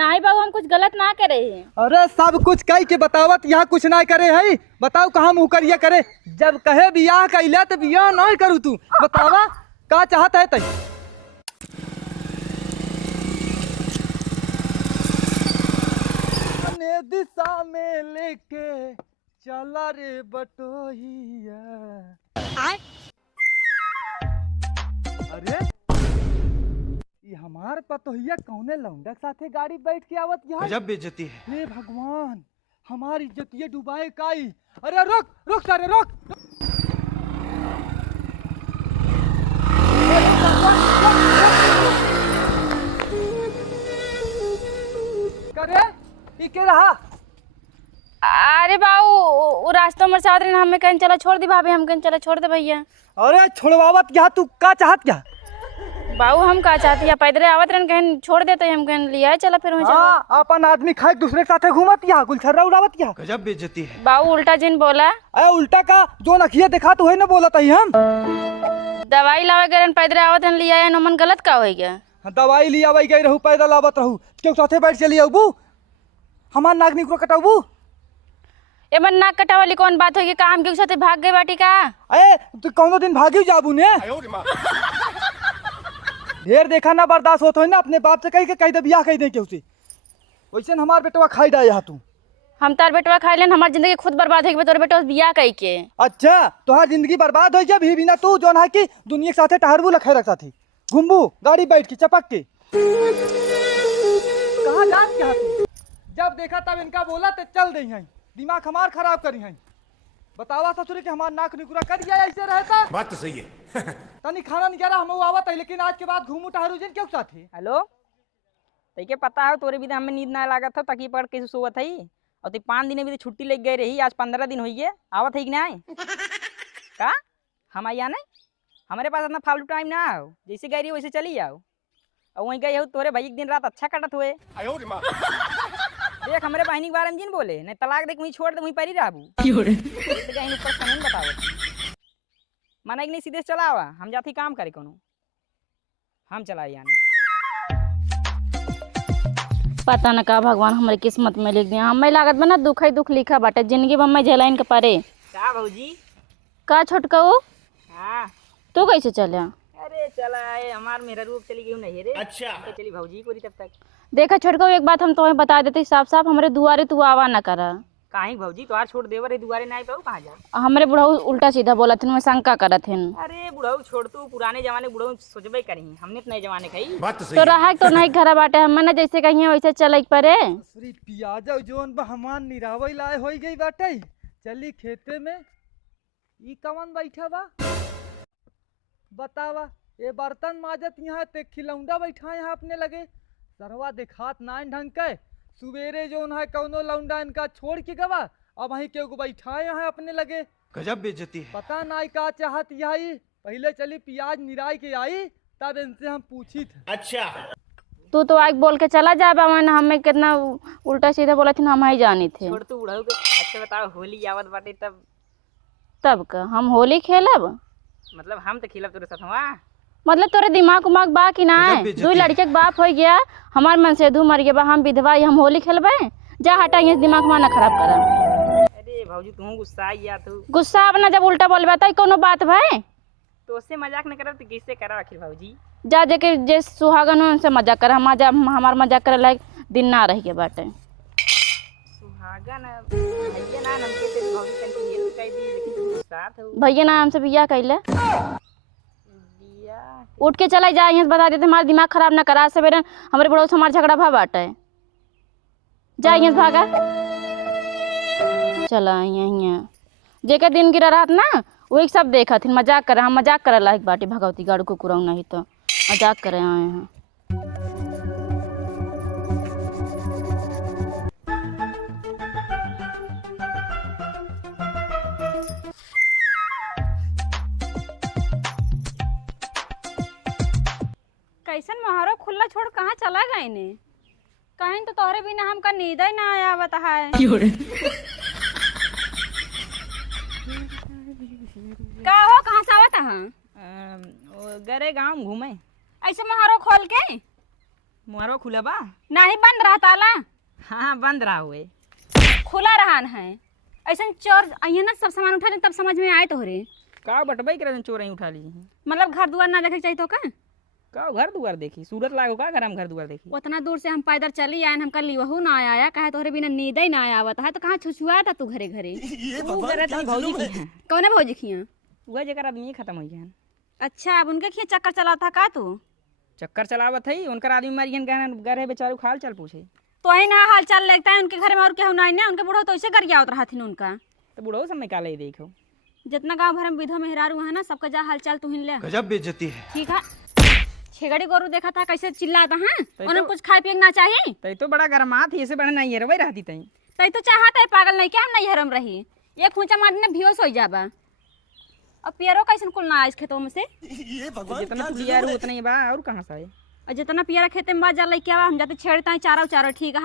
नहीं बाबू, हम कुछ गलत ना करे हैं। अरे सब कुछ कह के बतावत यहाँ कुछ ना करे है। बताओ कहाँ मुँह करिए करे। जब कहे बियाह कैला तो बियाह नहीं करू तू। बतावा का चाहत है तई। दिशा में लेके चला रे बटोहिया। अरे ये हमार पतोहिया कौने लौंडा के साथे गाड़ी बैठ के आवत यहाँ। गजब बेइज्जती है। हे भगवान, हमारी इज्जतिये डुबाए काई। अरे रुक रुक सारे रुक। करे ये के रहा। अरे बाबू वो रास्ता में साथ रहे, हमें कहीं चला छोड़ दी भाभी, हम कहीं चला छोड़ दे भैया। अरे छोड़वावत क्या तू का चाहत क्या। बाबू हम का चाहती है, पैदल आवत रहन कहीं छोड़ देते हम कहीं लिया चला फिर वहीं चला। अपन आदमी खाए दूसरे के साथे घूमत या गुलछर्रा उड़ावत क्या। गजब बेइज्जती है। बाबू उल्टा जिन बोला। अरे उल्टा का जो नखिए देखा तू है ना बोलत है हम। दवाई लावे गए पैदल आवत रहन लिया है, नमन गलत का हो गया। दवाई लिया वही गई रहू, पैदल आवत रहू, क्यों साथे बैठ चली अबू। हमार नाक निकरो कटाबू। ए मन नाक कटा वाली कौन बात होगी, काम के साथे भाग गए बाटी का। अरे तू कौनो दिन भागी जाबू ने। ढेर देखा ना बर्दाश्त होता है ना, अपने बाप से कह दे बियाह कह दे के उसे। वैसे हमार बेटवा खाई डाया तू। हम तार बेटवा खाई लेन, हमार जिंदगी खुद बर्बाद हो गई, तोर बेटवा बियाह कई के। अच्छा तोहार जिंदगी बर्बाद हो गया भी बिना तू जोन है कि दुनिया के साथे टहरबू लखे रखता थी घुमबू गाड़ी बैठ के चपक के। कहाँ जात क्या तू। जब देखा तब इनका बोला तो चल दे हैं, दिमाग हमार खराब करी हैं। बतावा ससुर के हमार नाक निकुरा कर दिया ऐसे रहता। बात तो सही है। तनी खाना नहीं करा हम आवत है, लेकिन आज के बाद घूमू टहरू जिन क्यों साथे। हेलो तैके पता है तोरे भी तो हमें नींद ना लागत था तकी पढ़ के सोवत है। और 5 दिन भी तो छुट्टी लग गई रही, आज 15 दिन हो गए आवत है कि ना का हम आइया नहीं। हमारे पास इतना फालतू टाइम ना आओ, जैसे गई रही वैसे चली जाओ। और वहीं गई हो तोरे भाई एक दिन रात अच्छा कटत हुए। देख हमारे बहनी के बारे में जिन बोले नहीं तलाक देख वहीं छोड़ दे वहीं परी रहबू। ऊपर कानून बताओ माना कि नहीं सीधे चलावा, हम जाती काम करे कोनो हम चलाए यानी। पता न का भगवान हमारे किस्मत में लिख दिया। हमें लागत बना दुख ही दुख लिखा बाटे जिंदगी में मैं झेलाइन के पारे। का भौजी का छोटकाऊ हाँ तू कैसे चला। अरे चला है हमार मेरा रूप चली गई नहीं रे। अच्छा तो चली भौजी पूरी तब तक। देखा छोटकाऊ एक बात हम तुम्हें बता देते साफ साफ, हमारे दुआरे तू आवा न करा। काहे भौजी तोहार छोड़ देवर है दुआरे नहीं पाऊ कहाँ जा। हमारे बुढ़ाऊ उल्टा सीधा बोला थे, मैं शंका करा थे। अरे बुढ़ाऊ छोड़ तू पुराने जमाने बुढ़ाऊ सोचबे करी, हमने तो नए जमाने कही। बात तो सही तो है। रहा तो नहीं खरा बाटे, हमें ना जैसे कहिए वैसे चल परे। श्री पियाजा जोन बा हमार निरावई लाए हो गई बाटे। चली खेते में ई कवन बैठा बा बतावा। ये बर्तन माजत यहाँ ते खिलौंडा बैठा यहाँ अपने लगे। सरवा दिखात नाइन ढंग के सुबेरे जोन है कौनो लौंडा इनका छोड़ के गवा, अब वहीं के बैठा यहाँ अपने लगे। गजब बेइज्जती है। पता नहीं का चाहत यही। पहले चली प्याज निराई के आई तब इनसे हम पूछी थे। अच्छा तू तो आग बोल के चला जा बावन, हमें कितना उल्टा सीधा बोला थी हम ही जानी थे। छोड़ तू बुढ़ाऊ के। अच्छा बताओ होली आवत बाटे तब का हम होली खेलब। मतलब हम तो खेलब तोरे साथ वहाँ। मतलब तोरे दिमाग उमाग बा कि ना। दो लड़के के बाप हो गया, हमार मन से दू मर गया बा, हम विधवा हम होली खेलबे। जा हटा ये दिमाग माना खराब करा। अरे भौजी तू गुस्सा या तू गुस्सा अपना जब उल्टा बोलबे तो कोनो बात भाई। तो उससे मजाक न करब तो किससे करा आखिर भौजी। जा जाके जे सुहागन उनसे मजाक कर, हमार मजाक करे लायक दिन ना रह के बाटे। सुहागन भैया ना नमके तेरी भौजी कंटी हेल्प कर दी, लेकिन तू गुस्सा था। भैया ना हमसे बियाह कैले। उठ के चला जा, यहाँ से बता देते हमारा दिमाग खराब ना करा। सवेरे हमारे बड़ों से हमारा झगड़ा भा बाटे। जा यहाँ से भागा चला यहाँ जेके दिन गिरा रात ना वही सब देखा थी। मजाक करे, हम मजाक करे लायक बाटे भगवती गाड़ू को कुराऊ नहीं तो मजाक करे आए हैं। कैसन महारो खुला छोड़ कहाँ चला गए ने। कहीं तो तोहरे बिना हमका नींद ही ना आया बता है। का हो कहाँ से आवत है। गरे गाँव घूमे ऐसे महारो खोल के मुहारो खुला बा? नहीं बंद रहा ताला, हाँ बंद रहा हुए। खुला रहा है। ऐसा चोर अइहे ना सब सामान उठा ले तब समझ में आए तोहरे। का बटबई करे चोर उठा ली? मतलब घर दुआर ना देखे चाहिए तो का घर दुआर देखी? सूरत लागो का घर हम घर दुआर देखी? उतना दूर से हम पैदल चली आए, हम कल वहू ना आया कहे तोहरे बिना नींद ही ना आवत है तो कहाँ छुछुआ था तू घरे घरे। भौजी की है कौन भौजी खिया? वह जगह आदमी खत्म हो गया। अच्छा अब उनके खिया चक्कर चला था का तू? चक्कर चलावत है उनकर आदमी मर गया घर है बेचारू खाल चल पूछे तो ही ना हाल चाल लगता है उनके घर में और क्या होना है ना, उनके बूढ़ो तो ऐसे कर गया रहा थी उनका। तो बूढ़ो सब निकाले ही देखो जितना गांव भर में विधवा मेहरारू है ना सबका जा हाल चाल तू ही ले। गजब बेइज्जती है। ठीक है, छेगड़ी गोरू देखा था कैसे चिल्लाता है, तो उन्हें कुछ खाए पिए ना चाहिए। तई तो बड़ा गरमा थी ऐसे बड़ा नहीं रवै रहती तई तई तो चाहता है पागल नहीं क्या हम नहीं हरम रही एक खूंचा मारने बेहोश हो जाबा। अब पियरो कैसे कुल ना इस खेतों में से जितना यार उतना ही बा और कहां से आए और जितना पियरा खेते में बात जा लई क्या हम जाते छेड़ता है चारो चारो ठीक है।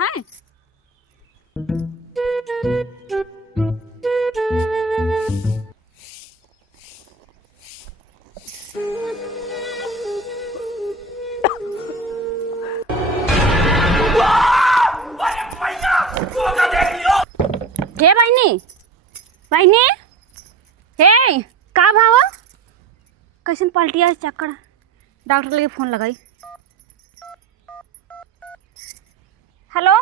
हे बहनी बहनी हे का भावा कैसन पलटिया चक्कर। डॉक्टर लगे फोन लगाई। हेलो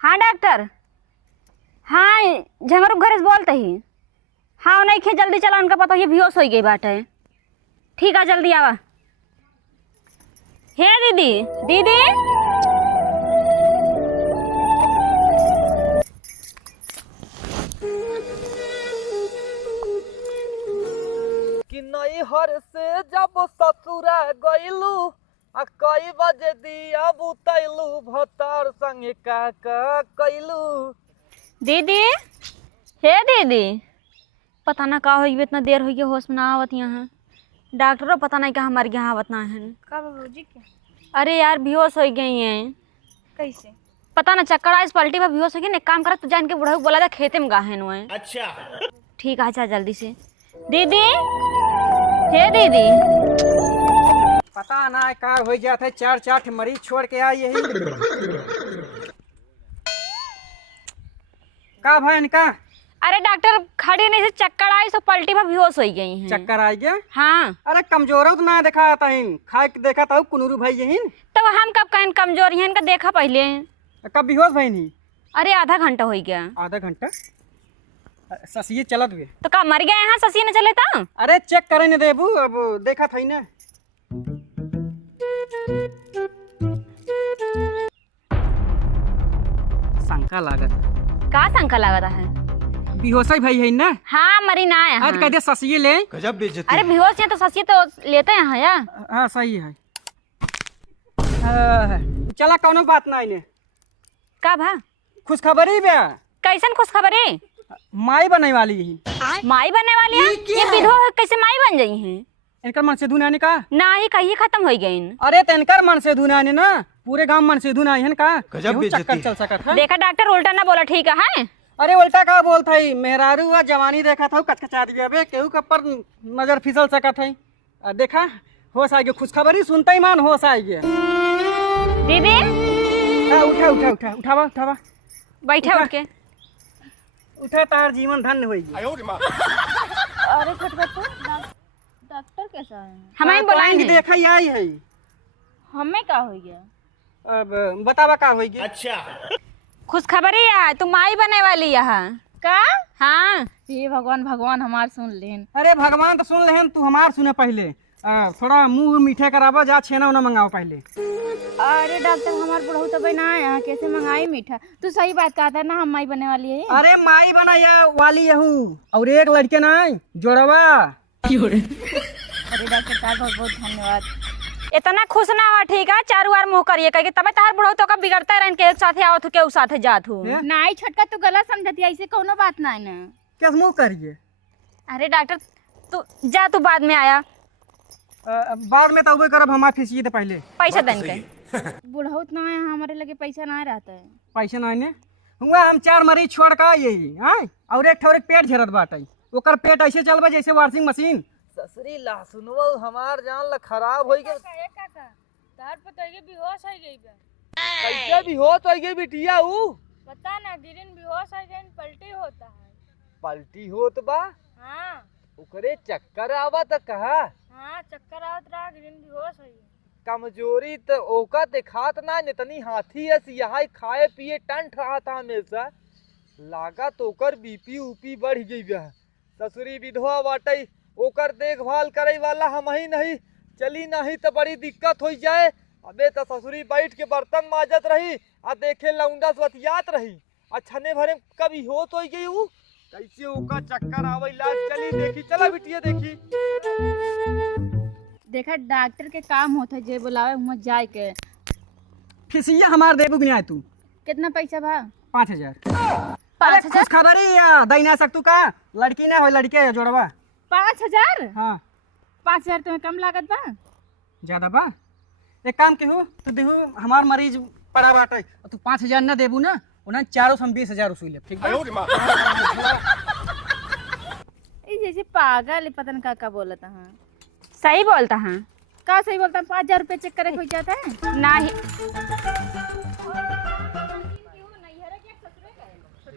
हाँ डॉक्टर, हाँ झंगरू घर से बोलते ही। हाँ नहीं खे जल्दी चला उनका पता ये बेहोश हो गई बात है। ठीक है जल्दी आवा। हे दीदी दीदी कि नई हर से जब ससुरा गइलू आ कई बजे दिया बुतैलू भतार संगे का कैलू। दीदी हे दीदी पता ना का हो इतना देर हो गई होश में ना आवत यहाँ। डॉक्टरों पता नहीं का हमारे यहाँ आवत ना है। का बाबूजी क्या? अरे यार बेहोश हो गई हैं। कैसे? पता ना चक्कर आइस पलटी पर बेहोश हो गई। एक काम कर तू जान के बुढ़ा बोला था खेते में गाहन हुए। अच्छा ठीक है अच्छा जल्दी से। दीदी हे दीदी पता ना का हो जाता है चार चार मरीज छोड़ के आई यही का भाई का। अरे डॉक्टर खड़ी नहीं से चक्कर आई तो पलटी पर बेहोश हो गई हैं। चक्कर आ गया? हाँ अरे कमजोर तो ना देखा आता है खाए के देखा था कुनूरू भाई यही। तो हम कब कहें कमजोर हैं इनका देखा पहले। कब बेहोश भाई नहीं? अरे आधा घंटा हो गया। आधा घंटा ससिए चलत हुए तो का मर गए यहाँ ससी न चले था। अरे चेक करे न देबू अब देखा था ना। शंका लागत का शंका लगा है? बेहोश भाई है ना। हाँ मरी ना है आज कह दे ससिए ले। गजब बेइज्जती अरे है। बेहोश है तो ससी तो लेते हैं या। हाँ सही है। चला कौनो बात ना इन्हें का भा खुशखबरी बे। कैसन खुशखबरी? माई बनने वाली यही। माई बनने वाली है? ये विधवा कैसे माई बन गई हैं? इनकर मन से धुनाने का ना ही कहीं खत्म हो गई। अरे तनकर मन से धुनाने ना पूरे गांव मन से धुनाई है का। गजब केहू बेइज्जती चक्कर है। चल सकत है। देखा डॉक्टर उल्टा ना बोला ठीक है। अरे उल्टा का बोलता है मेहरारू वा जवानी देखा था कचकचा दिया बे केहू के पर नजर फिसल सकत है। देखा होश आ गया खुशखबरी सुनते ही मान होश आ गया। दीदी उठा उठा उठा उठावा उठावा बैठा उठ के। उठा तार जीवन धन्य होगी। अरे डॉक्टर कैसा है? हमें बुलाएंगे। देखा ही आई है। हमें का हो गया? अब बतावा का होगी। अच्छा खुशखबरी है तू माई बने वाली यहाँ का? हाँ। ये भगवान भगवान हमार सुन लेन। अरे भगवान तो सुन लेहन तू हमार सुने पहले। थोड़ा मुंह मीठे करावा जा छेना उना मंगाओ पहले। अरे डॉक्टर हमार बुढ़ऊ तो बना है कैसे मंगाई मीठा? तू सही बात कहता है ना हम माई बनने वाली है। अरे माई बनाया वाली यहू और एक लड़के ना जोड़वा। अरे डॉक्टर साहब बहुत बहुत धन्यवाद। इतना खुश ना हुआ ठीक है चारू बार मुँह करिए कह तब तार बुढ़ऊ तो कब बिगड़ता रहे के एक साथ आवत के उस साथ जात हूँ। नाई छोटका तू गलत समझती ऐसे कोनो बात ना है ना। कैसे मुँह करिए? अरे डॉक्टर तू जा तू बाद में आया बाद में तो करब हम फीसिए पहले पैसा देन के। बुढ़ऊ ना है हमारे लगे पैसा ना रहता है। पैसा ना हुआ हम 4 मरीज छोड़ का यही और एक ठोर पेट झरत बाटे ओकर पेट ऐसे चलबे जैसे वॉशिंग मशीन। ससुरी ला सुनवो हमार जान ला खराब हो गई। तार पता है बेहोश हो गई बा। कैसे भी हो तो ये बिटिया ऊ पता ना गिरिन बेहोश हो गई पलटी होता है। पलटी होत बा हाँ ओकरे चक्कर आवत कहा हाँ चक्कर आवत रहा गिरिन बेहोश हो गई। कमजोरी तो ओका दिखात ना इतनी हाथी है यहाँ खाए पिए टंट रहा था हमेशा लागा तो ओकर बीपी ऊपी बढ़ गई बा। ससुरी विधवा बाटई ओकर देखभाल करे वाला हम ही नहीं चली नहीं तो बड़ी दिक्कत हो जाए। अबे तो ससुरी बैठ के बर्तन माजत रही आ देखे लौंडा बतियात रही अच्छने भरे कभी हो तो गई ऊ कैसे ओका चक्कर आवे लाग चली देखी चला बिटिया देखी। देखा डॉक्टर के काम होता है जे बुलावे वहाँ जाए के। फीसिया हमार देबू कि नहीं तू? कितना पैसा बा? 5000। 5000? खुशखबरी या दई ना सकतू का? लड़की ना हो लड़के है जोड़वा। 5000? हाँ 5000 तुम्हें कम लागत बा? ज्यादा बा। एक काम के हो तो देखो हमार मरीज पड़ा बाटे तू 5000 ना देबू ना उन्हें 420,000 वसूल ले ठीक बा? जैसे पागल पता नहीं का बोला था। हाँ सही बोलता है। का सही बोलता है? 5000 रुपये चेक करे हो जाता है नहीं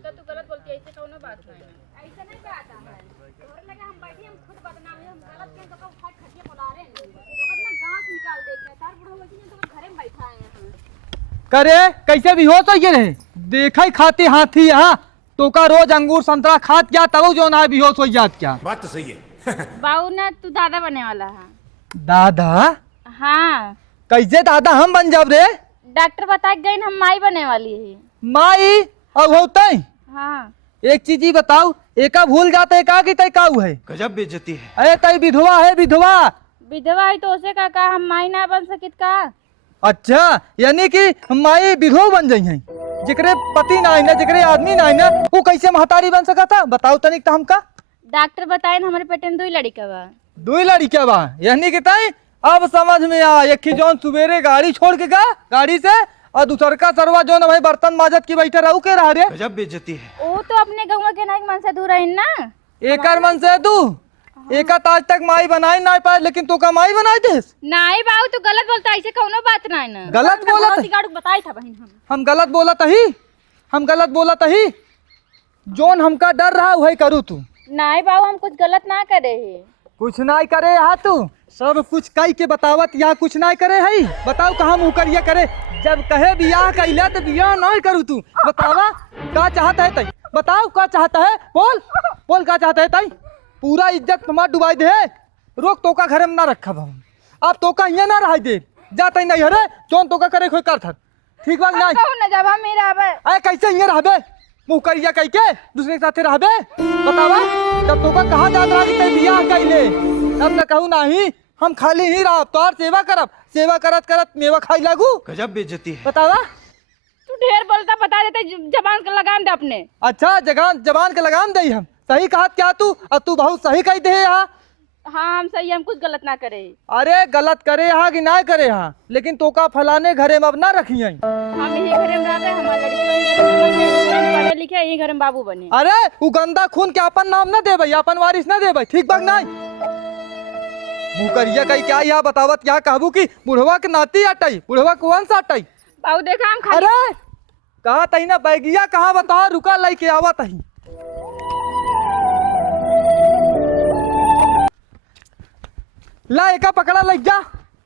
तू गलत बोलती है ऐसे कौनो बात नहीं ऐसा नहीं बात है तोरे लगे हम बैठी हम खुद बदनाम हम गलत के तो उठा खटिया बोला रहे हैं तो ना गांस निकाल देते हैं तार बुढ़ो होती है तो घरे में बैठा है यहां करे कैसे भी हो तो ये रहे देखा खाती हाथी यहाँ तो का रोज अंगूर संतरा खात क्या तब जो ना बेहोश हो जात क्या। बात तो सही है। बाऊ ना तू दादा बने वाला है। दादा हाँ कैसे दादा हम बन जाब रे? डॉक्टर बता गई हम माई बने वाली है। माई अब होते हाँ एक चीज ही बताओ एका भूल जाते का कि तय काऊ है? गजब बेइज्जती है। अरे तय विधवा है विधवा। विधवा है तो उसे का हम माई ना बन सकित का? अच्छा यानी कि माई विधवा बन जाई है जिकरे पति ना है ना जिकरे आदमी ना है ना वो कैसे महतारी बन सका था बताओ तनिक तो हमका। डॉक्टर बताए हमारे पेट में 2 लड़का बा। 2 लड़कियां बा यानी कि तय अब समझ में आ एक जौन सुबेरे गाड़ी छोड़ के गा गाड़ी से और दूसर का सरवा जो ना भाई बर्तन माजत की बैठे रहू के रहा रे। गजब बेइज्जती है। वो तो अपने गाँव के ना मन से दूर है ना एकर मन से तू एका ताज तक माई बनाई ना पाए लेकिन तो का माई बनाई दे। नहीं बाबू तू गलत बोलता ऐसे कौनो बात नहीं ना। गलत बोला बताई था बहन हम गलत बोला तही हम गलत बोला तही जोन हमका डर रहा वही करू तू। नहीं बाबू हम कुछ गलत ना करे है। कुछ नहीं करे यहाँ तू सब कुछ कई के बतावत यहाँ कुछ नहीं करे है बताओ कहाँ मुँह करिया करे जब कहे बियाह कैला तो बियाह नहीं करू तू बतावा का चाहता है तई बताओ का चाहता है बोल बोल का चाहता है तई पूरा इज्जत तुम्हारा डुबाई दे रोक तो का घर में ना रखा हम अब तो का यहाँ ना रह दे जाता ही नहीं हरे जोन तो का करे कोई कर ठीक बात नहीं ना जब हम मेरा अरे कैसे यहाँ रहबे मुँह करिया कह के दूसरे के साथे रहबे बतावा जब तो का कहाँ जात रहा बियाह कैले तब न कहूँ नहीं हम खाली ही रह तो सेवा करब सेवा करत करत मेवा खाई लागू। गजब बेइज्जती है। बतावा तू ढेर बोलता बता देते जबान का लगाम दे अपने। अच्छा जबान के लगाम दे हम सही कहा क्या तू और तू बहुत सही कही दे यहाँ। हाँ हम सही हम कुछ गलत ना करे। अरे गलत करे यहाँ कि ना करे यहाँ लेकिन तो का फलाने घरे में अब ना रखी है। हम यही घरे में रहते हमारे लड़की पढ़े लिखे यही घरे में बाबू बने। अरे वो गंदा खून के अपन नाम ना दे भाई अपन वारिस ना दे भाई ठीक बात नहीं मुँह करिया कही क्या यहाँ बतावत यहाँ कहबू की बुढ़वा के नाती अटाई बुढ़वा कौन सा अटाई बाबू देखा हम खाली अरे कहा तही ना बैगिया कहाँ बता रुका लाई के आवा तही ला एका पकड़ा लग जा।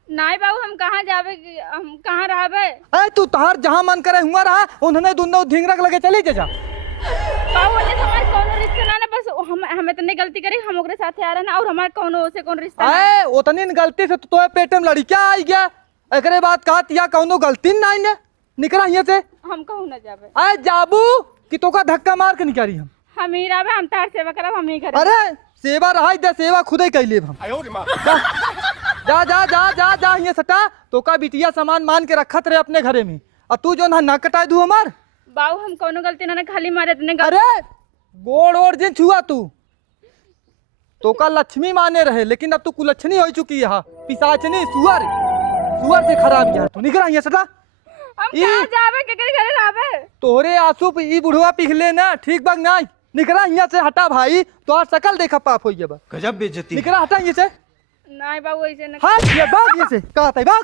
नहीं बाबू हम कहाँ जावे हम कहाँ रहबे। अरे तू तहार जहाँ मन करे हुआ रहा उन्होंने दोनों ढिंगरक लगे चली जा बाबू जैसे हमारे कोनो रिश्ता ना बस हमें तो नहीं गलती करी हम ओकरे साथे आ रहे ना और हमारे कोनो से कौन रिश्ता अरे उतनी गलती से तो पेट में लड़किया आई गया एकरे बाद कहा या कौनो गलती ना आई निकला यहाँ से हम कहूँ ना जावे। अरे जाबू कि तो का धक्का मार के निकाली हम ही रहबे हम तार सेवा करब हम ही करे। अरे सेवा रहा दे सेवा खुद ही कैले हम जा जा जा जा जा यहाँ सटा तो का बिटिया सामान मान के रखत रहे अपने घरे में और तू जो ना कटाई दू हमार। बाबू हम कोनो गलती ना खाली मारे तने अरे गोड़ ओड़ जिन छुआ तू तो का लक्ष्मी माने रहे लेकिन अब तू कुलक्षणी हो चुकी है पिशाचनी सुअर सुअर से खराब किया तू निकला यहाँ सटा हम कहाँ जावे केकरे घरे रहबे। तोहरे आंसू ई बुढ़वा पिघले ना ठीक बात नहीं निकला यहाँ से हटा भाई तो शकल देखा पाप हो गया गजब बेइज्जती है। निकला हटा यहाँ से नहीं बाबू ऐसे ना हाँ ये बाग यहाँ से कहा था बाग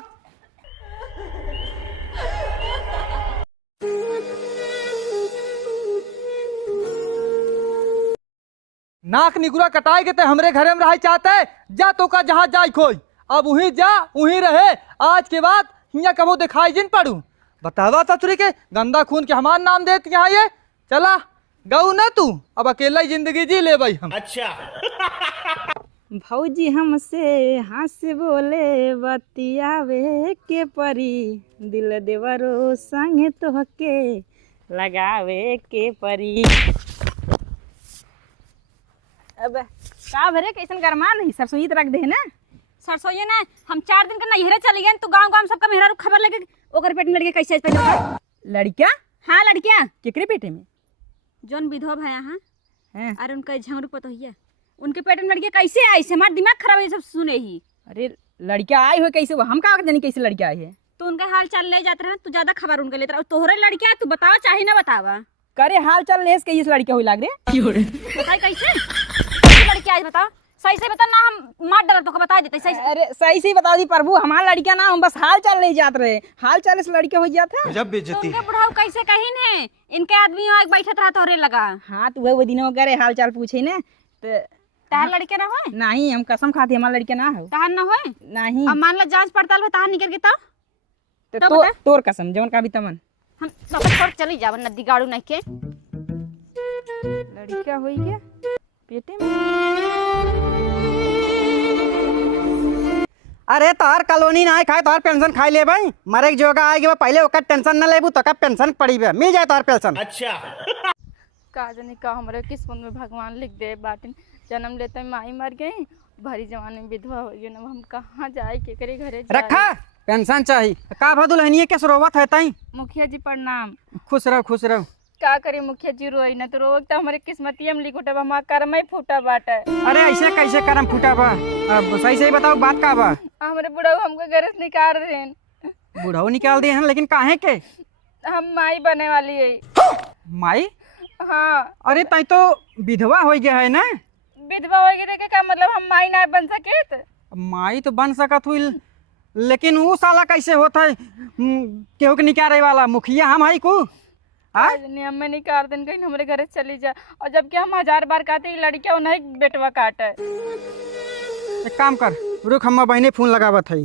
नाक निगुरा कटाए के ते हमरे घरे में रह चाहते जा तो का जहाँ जाय खोई अब वहीं जा वहीं रहे आज के बाद हिया कबो दिखाई जिन पड़ू बतावा ससुरी के गंदा खून के हमार नाम देत यहाँ ये चला गऊ ना तू अब अकेला ही जिंदगी जी ले भाई हम। भौजी हमसे हाथ से बोले बतियावे के परी दिल देवरो संगे तोहके लगावे के परी। अब का भरे कैसन गरमा नहीं सरसोई रख दे ना सरसोई ना हम 4 दिन का नैहरे चली गए तो गांव गांव सबका मेहरा खबर लगे ओकर पेट में लड़के कैसे पैदा हुआ? लड़किया हाँ लड़कियां केकरे पेटे में जोन विधवा भया हाँ हैं? अरे उनका झंगरू पतो हिया उनके पेट में लड़के कैसे आई से हमारा दिमाग खराब है सब सुने ही। अरे लड़किया आई हो कैसे हम का जानी कैसे लड़किया आई है तो उनका हाल चाल ले जाते रहे तू ज्यादा खबर उनके लेते रहा तोहरे लड़कियां तू बतावा चाहे ना बतावा करे हाल चाल लेस के इस लड़किया हुई लाग रे बताई कैसे लड़की आज बताओ सही से बता ना हम मार डर तो बता देते सही से। अरे सही से बता दी प्रभु हमारा लड़किया ना हम बस हाल चाल नहीं जात रहे हाल चाल से लड़किया हो जाता गजब तो बेइज्जती उनके है। बुढ़ाऊ कैसे कहीं है इनके आदमी वहाँ बैठत रहा तोहरे लगा हाँ तो वो दिनों करे हाल चाल पूछे ने तो तहार लड़के ना होए नहीं हम कसम खाते हमारा लड़किया ना हो तहार ना होए नहीं अब मान लो जांच पड़ताल में तहार निकल के तब तो तोर कसम जवन का भी तमन हम सब छोड़ चली जाब नदी गाड़ू नहीं के लड़किया होई गया पेटे में अरे तार कॉलोनी ना खाए तार पेंशन खाई ले भाई मरे के जोगा आएगी पहले ओकर टेंशन न लेबू तो का पेंशन पड़ी बे मिल जाए तार पेंशन। का जाने का हमारे किस्मत में भगवान लिख दे बाटिन जन्म लेते माई मर गई भरी जवानी में विधवा हो गई ना हम कहाँ जाए के करे घरे जाए। रखा पेंशन चाहिए का भदुल्हनिए के रोवत है ताई मुखिया जी प्रणाम। खुश रहो का करी मुखिया जी रोई ना तो रोक तो हमारे किस्मतिया में लिखोटा बा हमारा कर्म ही फूटा बाटे। अरे ऐसे कैसे करम फूटा बा अब सही सही बताओ बात का बा हमारे बुढ़ा हमको घर से निकाल रहे हैं बुढ़ाऊ निकाल दिए हैं लेकिन काहे के हम माई बने वाली है। माई हाँ अरे तई तो विधवा हो गया है ना विधवा हो गई का मतलब हम माई ना बन सके माई तो बन सकत हुई लेकिन वो साला कैसे होता है केहू के निकाले वाला मुखिया हम है को नियम में निकाल दिन कहीं हमारे घर से चली जा और जबकि हम 1000 बार कहते ही लड़कियां उन्हें बेटवा काटे। एक काम कर रुक हम बहने फोन लगावत है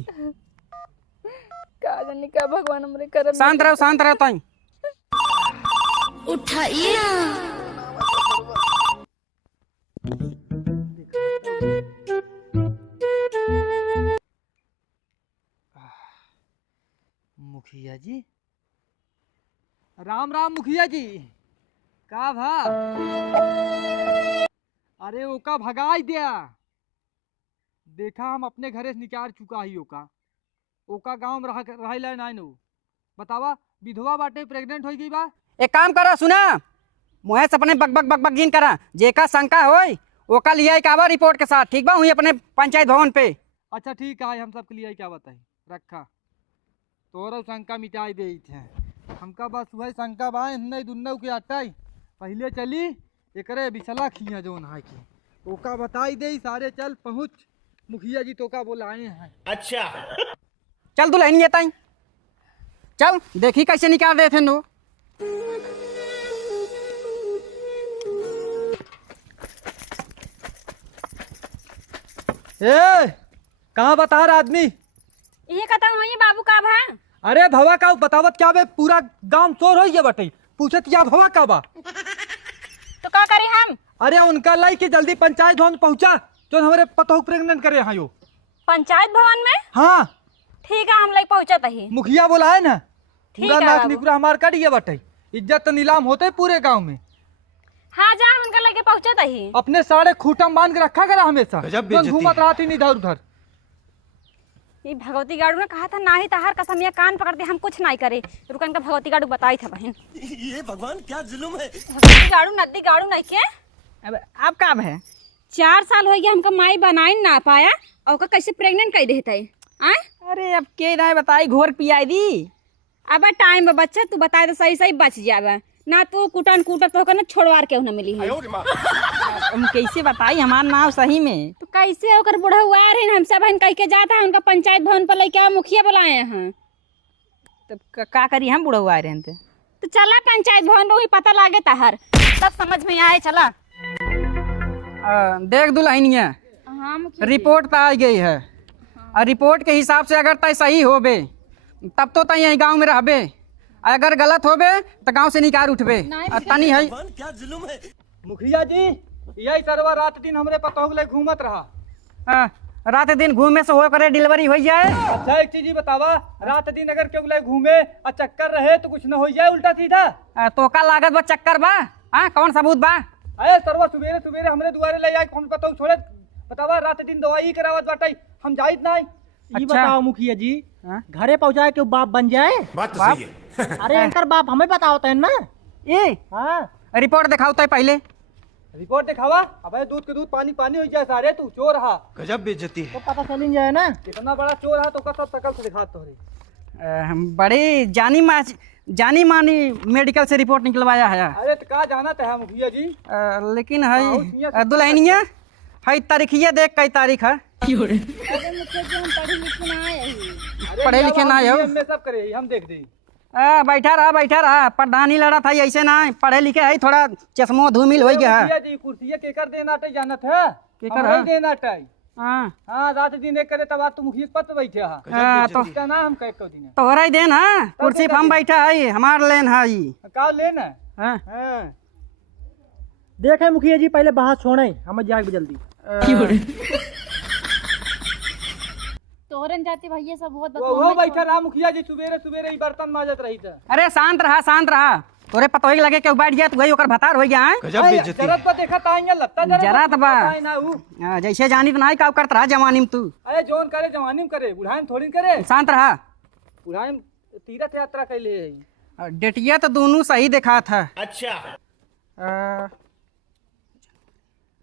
का जाने का भगवान हमारे कर्म शांत रहो ताई उठाइए मुखिया जी राम राम मुखिया जी का भा अरे ओका भगाई दिया देखा हम अपने घरे से निकाल चुका ही ओका गांव में रह नहीं नो बतावा विधवा बाटे प्रेग्नेंट हो गई बा। एक काम करा सुना मुहे से अपने बक गिन करा जेका शंका होई ओका लिया कावा रिपोर्ट के साथ ठीक बा हुई अपने पंचायत भवन पे। अच्छा ठीक है हम सबके लिए क्या बताई रखा तोरा शंका मिटाई दे थे हमका बस वही शंका बा नहीं दुन्नौ के हटाई पहले चली एकरे बिसला खिया जो नहा के ओका बताई दे सारे चल पहुँच मुखिया जी तो का बोलाए हैं। अच्छा चल दुल्हन ये ताई चल देखी कैसे निकाल रहे थे नो ए कहाँ बता रहा आदमी ये कहता हूँ ये बाबू का भा अरे भवा का बतावत क्या बे पूरा गांव चोर हो गया बटे पूछत क्या भवा का बा तो का करी हम अरे उनका लाई के जल्दी पंचायत भवन पहुंचा जो हमारे पतोह प्रेग्नेंट करे हैं यो पंचायत भवन में हाँ ठीक है हम लग पहुँचत ही मुखिया बोला है ना ठीक पूरा है नाक बाबू। निकुरा हमार कट गया बटे इज्जत तो नीलाम होते पूरे गांव में हाँ जा हम उनका लगे पहुँचत ही अपने सारे खूटम बांध के रखा करा हमेशा गजब जो बेइज्जती घूमत है। रहती नहीं इधर उधर। ये भगवती गाड़ू ने कहा था ना ही तहार कसम ये कान पकड़ दे हम कुछ नहीं करे रुकन का भगवती गाड़ू बताई था बहन ये भगवान क्या जुल्म है। भगवती गाड़ू नदी गाड़ू नहीं के अब का है 4 साल हो गया हमका माई बनाई ना पाया और का कैसे प्रेग्नेंट कर देते आए अरे अब के ना बताई घोर पियाई दी अब टाइम बा बच्चा तू बताए तो सही सही बच जावा ना तो कुटन कुटत तो ना छोड़वार के ना मिली है हम कैसे बताई हमार नाम सही में तो कैसे होकर बूढ़ा हुआ रहे हमसे बहन कह के जाता है उनका पंचायत भवन पर लेके मुखिया बुलाए हैं तब का करी हम बुढ़ा हुआ रहे थे तो चला पंचायत भवन में वही पता लागे तहर सब समझ में आए। चला देख दुल्हनिया, हाँ मुखिया रिपोर्ट तो आ गई है और रिपोर्ट के हिसाब से अगर तय सही होबे तब तो तय यही गांव में रहबे, अगर गलत होबे तो गांव से निकाल उठबे। और तनी है भगवान क्या जुल्म है। मुखिया जी यही सरवा रात दिन हमरे पतोह ले घूमत रहा। रात दिन घूमे से हो करे डिलीवरी हो जाए। अच्छा एक चीज ही बतावा, रात दिन अगर केहू ले घूमे और चक्कर रहे तो कुछ न हो जाए उल्टा सीधा? तो का लागत बा चक्कर बा? हाँ कौन सबूत बा? अरे सरवा सवेरे सवेरे हमरे दुआरे ले जाए हम पतोह छोड़े, बतावा रात दिन दवाई करावत बाटे हम जाइत नहीं। ये बताओ मुखिया जी, घरे पहुंचाए के बाप बन जाए? बात तो सही है। अरे इनकर बाप हमें बताओ तैन ना। ये हाँ रिपोर्ट दिखाओ तय पहले। रिपोर्ट दिखावा। अबे दूध के दूध पानी पानी हो जाए सारे, तू चोर रहा। गजब बेइज्जती है। तो पता चल ही जाए ना। कितना बड़ा चोर है तो का सब शकल से दिखा तोरे। बड़ी जानी मानी मेडिकल से रिपोर्ट निकलवाया है। अरे तो का जाना है मुखिया जी। लेकिन है दुल्हनिया है तारीखिया देख कई तारीख है। अरे मुखिया जी हम पढ़े लिखे ना आए ही। पढ़े लिखे ना हो हमने सब करे हम देख दे। बैठा रहा प्रधानी लड़ा था ऐसे ना पढ़े लिखे है, थोड़ा चश्मो धूमिल हो गया है। मुखिया जी कुर्सिया केकर देना टे जानत है? केकर हमरे है? देना टे। हाँ हाँ रात दिन एक करे तब तू मुखिया पद पे बैठे हा। तो इसका ना हम कह दिन तोहरा ही देन है, कुर्सी पे हम बैठा है, हमार लेन है ई। का लेना हाँ। हाँ। देखे मुखिया जी पहले बाहर छोड़े हमें जाए जल्दी। तोहरन जाते भैया सब बहुत वो बैठा रहा मुखिया जी सवेरे सवेरे ही बर्तन माजत रही था। अरे शांत रहा तोरे पता ही लगे के बैठ गया तो वही ओकर भतार हो गया है। गजब बेइज्जती है। जरत पर देखा ताइया लगता जरत बा। ना ऊ। जैसे जानी तो नहीं का करत रहा जवानी में तू। अरे जोन करे जवानी में करे, बुढ़ाई में थोड़ी करे। शांत रहा। बुढ़ाई में तीर्थ यात्रा कैले है। डेटिया तो दोनों सही देखा था। अच्छा।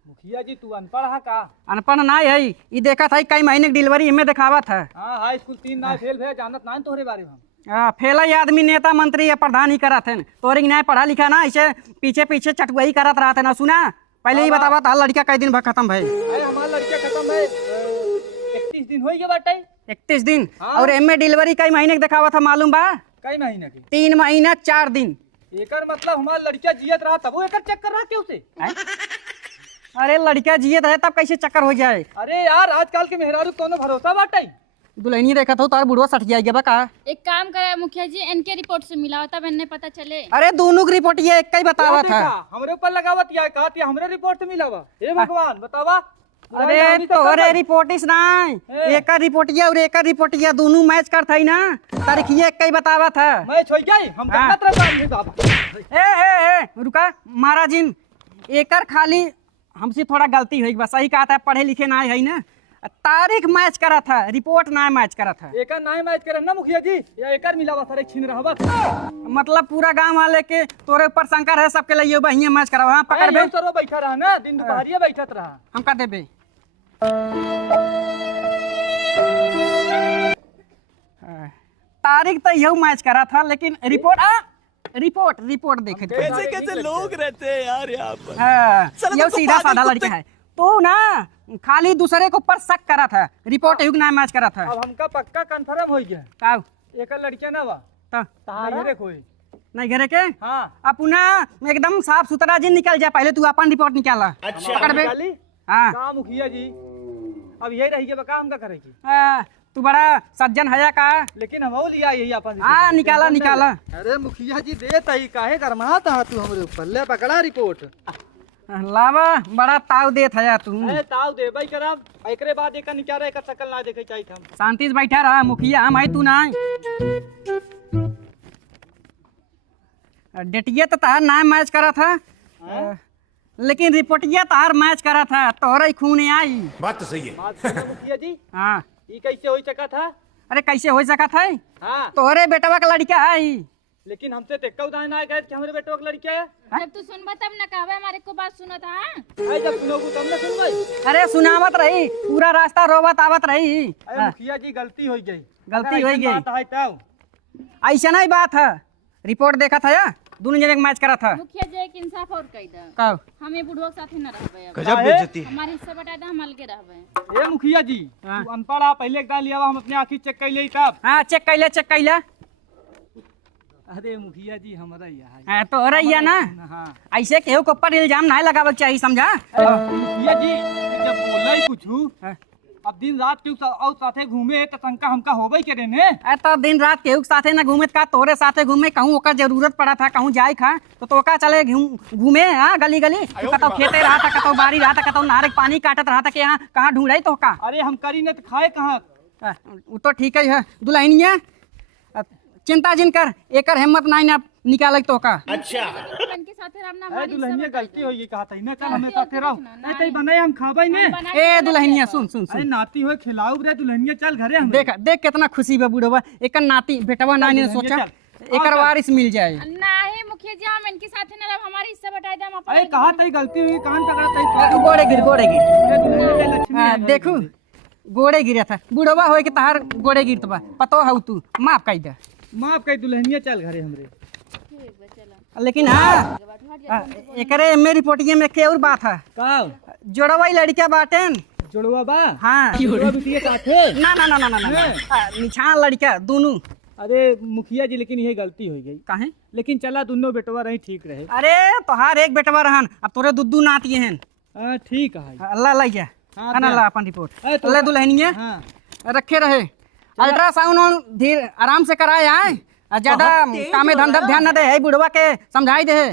मुखिया जी तू अनपढ़ है का? अनपढ़ ना है, ये देखा था कई महीने की डिलीवरी इनमें दिखावा था। हाँ हाई स्कूल 3 ना फेल भे जानत ना तोहरे बारे में। फेल ही आदमी नेता मंत्री या प्रधान ही करा थे, तोरे न्याय पढ़ा लिखा ना ऐसे पीछे पीछे चटुआई करत रहा था ना। सुना पहले ही बतावा था लड़का कई दिन खत्म भाई। अरे हमारा लड़का खत्म है 31 दिन हो गया बाटे। 31 दिन। हाँ। और एम में डिलीवरी कई महीने के दिखावा था मालूम बा? कई महीने के? 3 महीना 4 दिन। एकर मतलब हमारा लड़का जियत रहा तब वो एकर चेक कर रहा क्यों से? अरे लड़का जियत है तब कैसे चक्कर हो जाए? अरे यार आजकल के मेहरारू कोनो भरोसा बाटे। दुल्हनी देखा था तार बुढ़वा सट जाएगा बा का? एक काम करे मुखिया जी, इनके रिपोर्ट से मिला तब इन्हें पता चले। अरे दोनों की रिपोर्ट ये एक ही बतावा था। हमरे ऊपर लगावत या कहत या हमरे रिपोर्ट से मिलावा। हे भगवान बतावा। अरे तोहरे रिपोर्ट इस नहीं, एक रिपोर्टिया और एक रिपोर्टिया दोनों मैच करता है ना, तारीखिया एक ही बतावा था। मैच हो गई हम हाँ। जानत रहे बाबा। ए रुका महाराजिन, एकर खाली हमसे थोड़ा गलती हुई, बस सही कहा था, पढ़े लिखे ना है ना, तारीख मैच करा था, रिपोर्ट ना मैच करा था। एकर ना मैच करे ना मुखिया जी, या एकर मिलावा सारे छीन रहबा। मतलब पूरा गांव वाले के तोरे ऊपर शंकर है, सबके लिए बढ़िया मैच करा। हाँ पकड़ बे, सरो बैठा रहा ना दिन दुपहरिया बैठत रहा। हम कर देबे। तारीख तो यही मैच करा था, लेकिन रिपोर्ट देखे कैसे कैसे लोग रहते हैं यार यहाँ पर। ये सीधा साधा लड़का है तो ना, खाली दूसरे के ऊपर शक करा था, रिपोर्ट युग ना मैच करा था। अब हमका पक्का कंफर्म हो गया काऊ एकर लड़किया ना बा तो तारे कोई नहीं घरे के। हाँ अपना एकदम साफ सुथरा जी निकल जा, पहले तू अपन रिपोर्ट निकाला। अच्छा। पकड़ बे। निकाली? हाँ का मुखिया जी अब यही रही बका हमका करेगी। तू बड़ा सज्जन है का, लेकिन हम लिया यही अपन। हाँ निकाला। अरे मुखिया जी दे तही काहे गरमाता तू हमरे ऊपर, ले पकड़ा रिपोर्ट। लावा बड़ा ताव देत है तू। ए ताव दे भाई करब, एकरे बाद एकर निकारे एकर शकल ना देखे चाहिए हम। शांति से बैठा रहा मुखिया, हम आई तू ना। डेटिया तो तार ना मैच करा था, लेकिन रिपोर्टिया तार मैच करा था, तोहरा खून आई। बात तो सही है। बात सुनो मुखिया जी, हाँ ई कैसे हो सका था? अरे कैसे हो सका था? हाँ तोहरे बेटवा का लड़का है, लेकिन हमसे टेक्का उदाहरण ना गए कि हमारे बेटो का लड़का है। जब तू सुनबा तब न कहबे हमारे को बात सुनत हा। आई जब सुनोगू तब ना सुनवाई। अरे सुनावत रही, पूरा रास्ता रोवत आवत रही। अरे मुखिया जी गलती हो गई। गलती हो गई। है तब ऐसा नहीं बात है, रिपोर्ट देखा था या दोनों जने मैच करा था। मुखिया जी एक इंसाफ और कह दा, कब हमें बुढ़वा के साथे न रहबे। अब गजब बेइज्जती है। हमारे हिस्सा बटा दा, हम अलगे रहबे। ए मुखिया जी हाँ। तू अनपढ़ आ, पहले एक दाल लिया हम अपने आँखी चेक कर ले तब। हाँ चेक कैले। अरे मुखिया जी हमारा यहाँ हाँ, तो हो रही है ना। हाँ ऐसे केहू के ऊपर इल्जाम नहीं लगावे के चाहिए, समझा। मुखिया जी जब बोला ही कुछ अब दिन रात क्यों और साथे घूमे तो शंका हमका होबे करे ने। तो दिन रात केहू के साथे ना घूमे का तोरे साथे घूमे, कहूँ ओकर जरूरत पड़ा था, कहूँ जाए खा तो का चले घूमे। हाँ गली गली कतो खेते रहा था, कतो बारी रहा था, कतो नारे पानी काटत रहा था कि यहाँ कहाँ ढूंढाई तो का। अरे हम करी ने तो खाए कहाँ। वो तो ठीक है दुल्हनिया, चिंता जिन कर, एकर हिम्मत नहीं ना निकाले तो का। अच्छा इनके साथे रहना अरे हमारी दुल्हनिया गलती होगी कहा था ना, चल हमें साथे रहो नहीं तई बनाए हम खाबई ने। ए दुल्हनिया सुन सुन अरे सुन, नाती होए खिलाऊ रे दुल्हनिया, चल घरे हम देख देख कितना खुशी बा बूढ़वा, एकर नाती बेटवा नानी ने सोचा एकर वारिस मिल जाए। नहीं मुखिया जी हम इनके साथे न रह, हमारी हिस्सा बटाई दे हम अपन। अरे कहा तई गलती हुई, कान पकड़ा तई गोड़े गिर गोड़े गिर। ये दुल्हनिया लक्ष्मी हाँ, देखू गोड़े गिरा था, बूढ़वा होए कि तहार गोड़े गिरत बा, पतो हऊ तू माफ कर दे। माफ कर दुल्हनिया, चल घरे हमरे। लेकिन हाँ एकरे मेरी पोटिये में के और बात है, का जोड़वाई लड़का बाटेन। जुड़वा बा हाँ जुड़वा बिटिया साथे। ना ना ना ना ना ना निछान लड़का दोनों। अरे मुखिया जी लेकिन ये गलती हो गई, काहे? लेकिन चला दोनों बेटवा रही ठीक रहे। अरे तोहार एक बेटवा रहन, अब तोरे दुद्दू नाती हैं। ठीक है। अल्लाह लाई जा हाँ, है ना, दे। ला अपन रिपोर्ट अरे तो अल्लाह दुल्हनिया हाँ रखे रहे। अल्ट्रासाउंड धीरे आराम से कराए आए, ज्यादा कामे धंधा ध्यान न दे, है बुढ़वा के समझाई दे,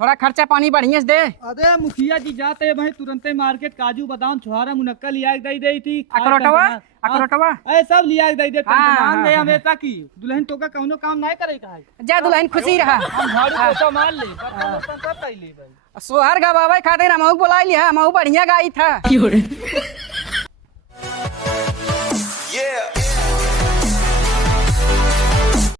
थोड़ा खर्चा पानी बढ़िया से दे। अरे मुखिया जी जाते भाई तुरंते मार्केट काजू बादाम छुहारा मुनक्का लिया के दे थी। अखरोटवा अखरोटवा अरे सब लिया के दे हाँ, मान दे हाँ, हमेशा की दुल्हन तो का कौनो काम नहीं करे का है। जा दुल्हन खुशी रहा। हम झाड़ू पोछा मार ले बर्तन सब कर ले भाई। सोहर गवावे खातिर हमहू बुलाई लिया, हमहू बढ़िया गाई था।